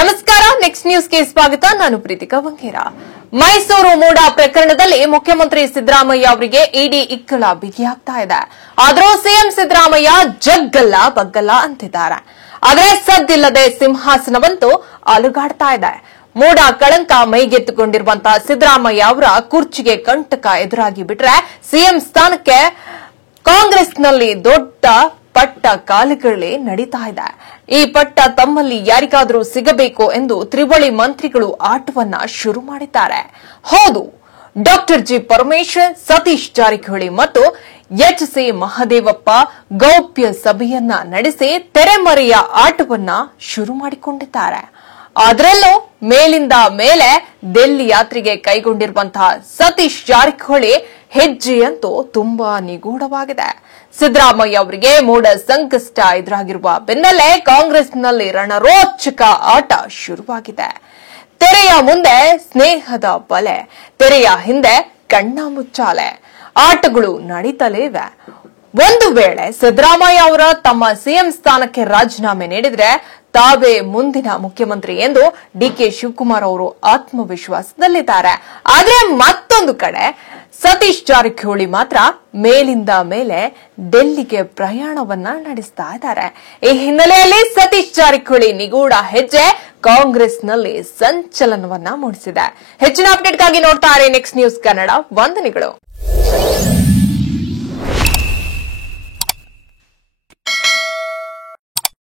ನಮಸ್ಕಾರ, ನೆಕ್ಸ್ಟ್ ನ್ಯೂಸ್ಗೆ ಸ್ವಾಗತ. ನಾನು ಪ್ರೀತಿಕಾ ಬಂಗೇರ. ಮೈಸೂರು ಮೂಡ ಪ್ರಕರಣದಲ್ಲಿ ಮುಖ್ಯಮಂತ್ರಿ ಸಿದ್ದರಾಮಯ್ಯ ಅವರಿಗೆ ಇಡಿ ಇಕ್ಕಳ ಬಿಗಿಯಾಗ್ತಾ ಇದೆ. ಆದರೂ ಸಿಎಂ ಸಿದ್ದರಾಮಯ್ಯ ಜಗ್ಗಲ್ಲ ಬಗ್ಗಲ್ಲ ಅಂತಿದ್ದಾರೆ. ಆದರೆ ಸದ್ದಿಲ್ಲದೆ ಸಿಂಹಾಸನವಂತೂ ಅಲುಗಾಡ್ತಾ ಇದೆ. ಮೂಡ ಕಳಂಕ ಮೈಗೆತ್ತಿಕೊಂಡಿರುವಂತಹ ಸಿದ್ದರಾಮಯ್ಯ ಅವರ ಕುರ್ಚಿಗೆ ಕಂಟಕ ಎದುರಾಗಿ ಬಿಟ್ರೆ ಸಿಎಂ ಸ್ಥಾನಕ್ಕೆ ಕಾಂಗ್ರೆಸ್ನಲ್ಲಿ ದೊಡ್ಡ ಪಟ್ಟ ಕಾಲುಗಳೇ ನಡೀತಾ ಇದೆ. ಈ ಪಟ್ಟ ತಮ್ಮಲ್ಲಿ ಯಾರಿಗಾದರೂ ಸಿಗಬೇಕು ಎಂದು ತ್ರಿವಳಿ ಮಂತ್ರಿಗಳು ಆಟವನ್ನ ಶುರು ಮಾಡಿದ್ದಾರೆ. ಹೌದು, ಡಾಕ್ಟರ್ ಜಿ ಪರಮೇಶ್ವರ್, ಸತೀಶ್ ಜಾರಕಿಹೊಳಿ ಮತ್ತು ಎಚ್.ಸಿ. ಮಹದೇವಪ್ಪ ಗೌಪ್ಯ ಸಭೆಯನ್ನ ನಡೆಸಿ ತೆರೆಮರೆಯ ಆಟವನ್ನ ಶುರು ಮಾಡಿಕೊಂಡಿದ್ದಾರೆ. ಅದರಲ್ಲೂ ಮೇಲಿಂದ ಮೇಲೆ ದಿಲ್ಲಿ ಯಾತ್ರೆಗೆ ಕೈಗೊಂಡಿರುವಂತಹ ಸತೀಶ್ ಜಾರಕಿಹೊಳಿ ಹೆಜ್ಜೆಯಂತೂ ತುಂಬಾ ನಿಗೂಢವಾಗಿದೆ. ಸಿದ್ದರಾಮಯ್ಯ ಅವರಿಗೆ ಮೂಡ ಸಂಕಷ್ಟ ಎದುರಾಗಿರುವ ಬೆನ್ನಲ್ಲೇ ಕಾಂಗ್ರೆಸ್ನಲ್ಲಿ ರಣರೋಚಕ ಆಟ ಶುರುವಾಗಿದೆ. ತೆರೆಯ ಮುಂದೆ ಸ್ನೇಹದ ಬಲೆ, ತೆರೆಯ ಹಿಂದೆ ಕಣ್ಣ ಮುಚ್ಚಾಲೆ ಆಟಗಳು ನಡೀತಲೇ ಇವೆ. ಒಂದು ವೇಳೆ ಸಿದ್ದರಾಮಯ್ಯ ಅವರ ತಮ್ಮ ಸಿಎಂ ಸ್ಥಾನಕ್ಕೆ ರಾಜೀನಾಮೆ ನೀಡಿದ್ರೆ ತಾವೇ ಮುಂದಿನ ಮುಖ್ಯಮಂತ್ರಿ ಎಂದು ಡಿಕೆ ಶಿವಕುಮಾರ್ ಅವರು ಆತ್ಮವಿಶ್ವಾಸದಲ್ಲಿದ್ದಾರೆ. ಆದರೆ ಮತ್ತೊಂದು ಕಡೆ ಸತೀಶ್ ಜಾರಕಿಹೊಳಿ ಮಾತ್ರ ಮೇಲಿಂದ ಮೇಲೆ ಡೆಲ್ಲಿಗೆ ಪ್ರಯಾಣವನ್ನ ನಡೆಸ್ತಾ ಇದ್ದಾರೆ. ಈ ಹಿನ್ನೆಲೆಯಲ್ಲಿ ಸತೀಶ್ ಜಾರಕಿಹೊಳಿ ನಿಗೂಢ ಹೆಜ್ಜೆ ಕಾಂಗ್ರೆಸ್ನಲ್ಲಿ ಸಂಚಲನವನ್ನ ಮೂಡಿಸಿದೆ. ಹೆಚ್ಚಿನ ಅಪ್ಡೇಟ್ಗಾಗಿ ನೋಡ್ತಾ ಇರಿ ನೆಕ್ಸ್ಟ್ ನ್ಯೂಸ್ ಕನ್ನಡ. ವಂದನೆಗಳು.